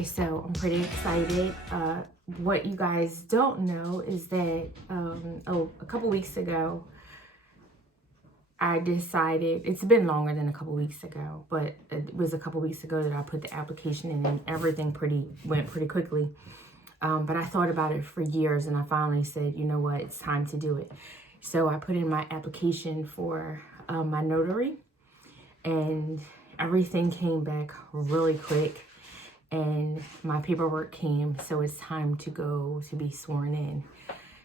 Okay, so I'm pretty excited. What you guys don't know is that a couple weeks ago, I decided, it's been longer than a couple weeks ago, but it was a couple weeks ago that I put the application in, and everything went pretty quickly. But I thought about it for years, and I finally said, you know what, it's time to do it. So I put in my application for my notary, and everything came back really quick, and my paperwork came, so it's time to go to be sworn in.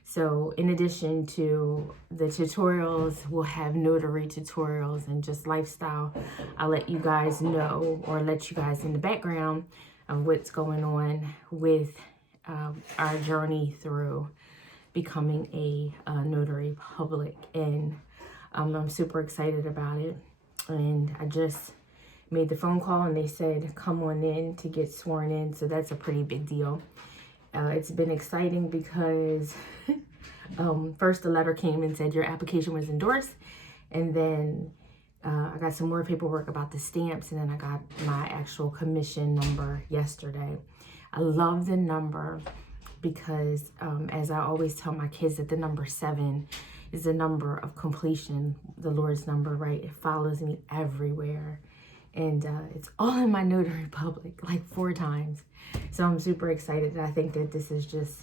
So in addition to the tutorials, we'll have notary tutorials and just lifestyle. I'll let you guys know, or let you guys in the background of what's going on with our journey through becoming a notary public. And I'm super excited about it. And I just made the phone call, and they said, come on in to get sworn in. So that's a pretty big deal. It's been exciting because first the letter came and said your application was endorsed. And then I got some more paperwork about the stamps, and then I got my actual commission number yesterday. I love the number because as I always tell my kids, that the number 7 is the number of completion, the Lord's number, right? It follows me everywhere. And it's all in my Notary Public, like 4 times. So I'm super excited. I think that this is just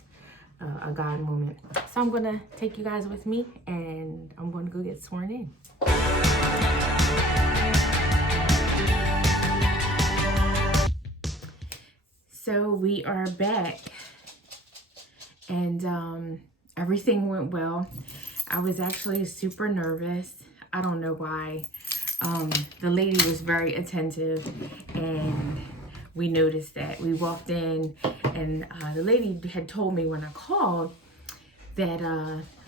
a God moment. So I'm going to take you guys with me, and I'm going to go get sworn in. So we are back, and everything went well. I was actually super nervous. I don't know why. The lady was very attentive, and we noticed that. We walked in, and the lady had told me when I called that,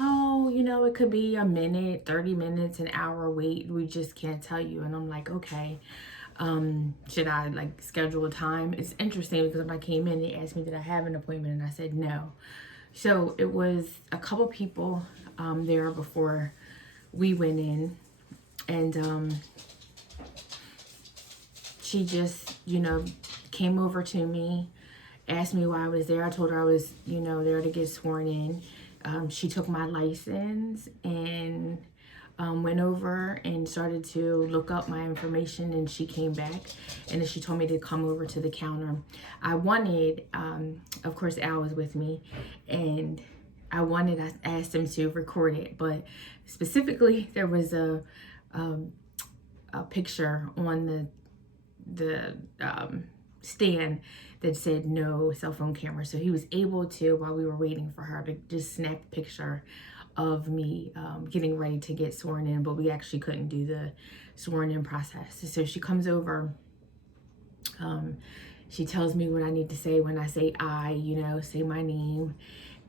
oh, you know, it could be a minute, 30 minutes, an hour wait. We just can't tell you. And I'm like, okay, should I like schedule a time? It's interesting because when I came in, they asked me, did I have an appointment? And I said no. So it was a couple people there before we went in. And she just, you know, came over to me, asked me why I was there. I told her I was, you know, there to get sworn in. She took my license and went over and started to look up my information, and she came back, and then she told me to come over to the counter. I wanted, of course, Al was with me, and I asked him to record it, but specifically there was a picture on the stand that said no cell phone camera. So he was able to, while we were waiting for her, to just snap a picture of me getting ready to get sworn in, but we actually couldn't do the sworn in process. So she comes over, she tells me what I need to say. When I say I, you know, say my name,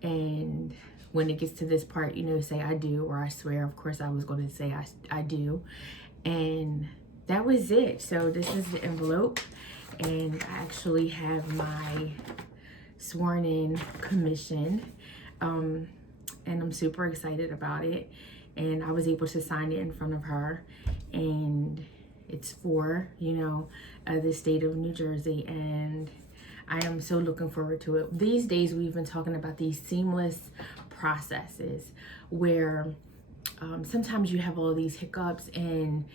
and when it gets to this part, you know, say I do, or I swear. Of course I was going to say I do. And that was it. So this is the envelope, and I actually have my sworn in commission, and I'm super excited about it. And I was able to sign it in front of her, and it's for, you know, the state of New Jersey, and I am so looking forward to it. These days we've been talking about these seamless processes where sometimes you have all these hiccups, and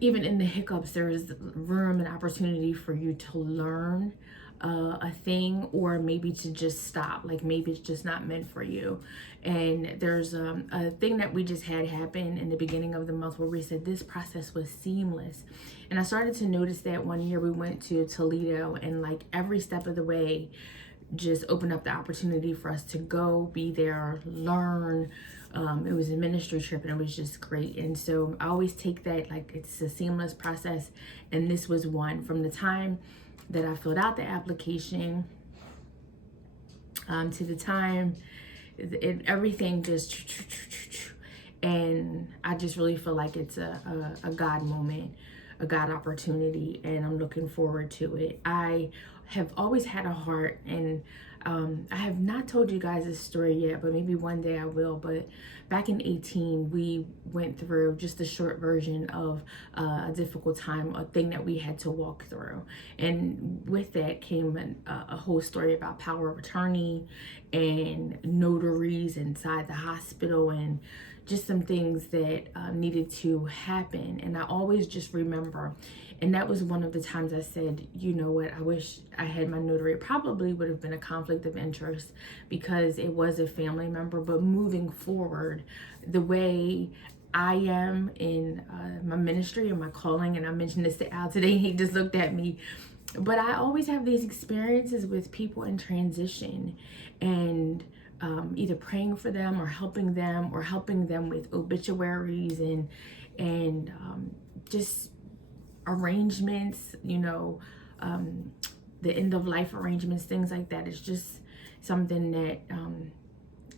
even in the hiccups, there's room and opportunity for you to learn a thing, or maybe to just stop. Like maybe it's just not meant for you. And there's a thing that we just had happen in the beginning of the month where we said this process was seamless. And I started to notice that one year we went to Toledo, and like every step of the way just opened up the opportunity for us to go, be there, learn. It was a ministry trip, and it was just great. And so I always take that like it's a seamless process, and this was one. From the time that I filled out the application to the time everything just, and I just really feel like it's a God moment. a God opportunity, and I'm looking forward to it. I have always had a heart, and I have not told you guys this story yet, but maybe one day I will. But back in 18, we went through just a short version of a difficult time, a thing that we had to walk through. And with that came a whole story about power of attorney and notaries inside the hospital, and just some things that needed to happen. And I always just remember, and that was one of the times I said, you know what, I wish I had my notary. It probably would have been a conflict of interest because it was a family member, but moving forward, the way I am in my ministry and my calling, and I mentioned this to Al today, he just looked at me, but I always have these experiences with people in transition, and either praying for them or helping them with obituaries and just arrangements, you know, the end of life arrangements, things like that. It's just something that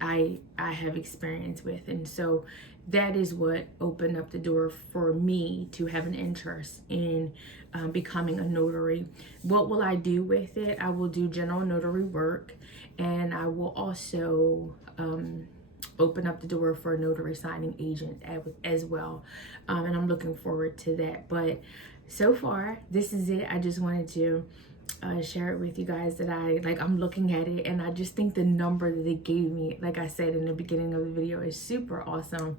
I have experience with, and so that is what opened up the door for me to have an interest in becoming a notary. What will I do with it? I will do general notary work, and I will also open up the door for a notary signing agent as well, and I'm looking forward to that. But so far, this is it. I just wanted to share it with you guys that I'm looking at it, and I just think the number that they gave me, like I said in the beginning of the video, is super awesome.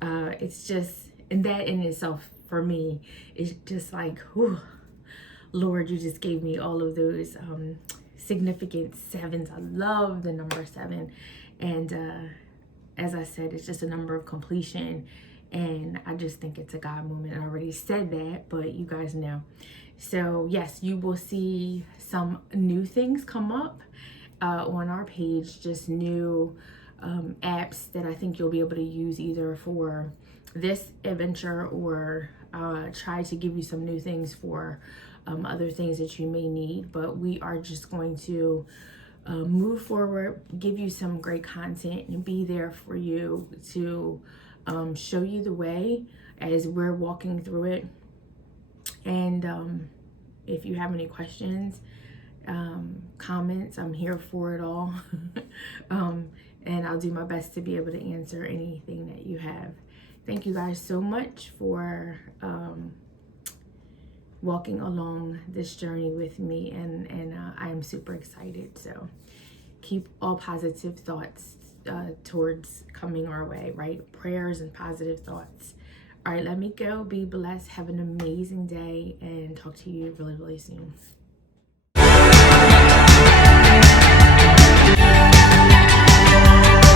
It's just, and that in itself for me is just like, whew, Lord, you just gave me all of those significant sevens. I love the number 7, and as I said, it's just a number of completion, and I just think it's a God moment. I already said that, but you guys know. So yes, you will see some new things come up on our page, just new apps that I think you'll be able to use either for this adventure or try to give you some new things for other things that you may need. But we are just going to move forward, give you some great content, and be there for you to show you the way as we're walking through it. And if you have any questions, comments, I'm here for it all. And I'll do my best to be able to answer anything that you have. Thank you guys so much for walking along this journey with me, and I am super excited. So keep all positive thoughts towards coming our way, right? Prayers and positive thoughts. All right, let me go. Be blessed. Have an amazing day, and talk to you really, really soon.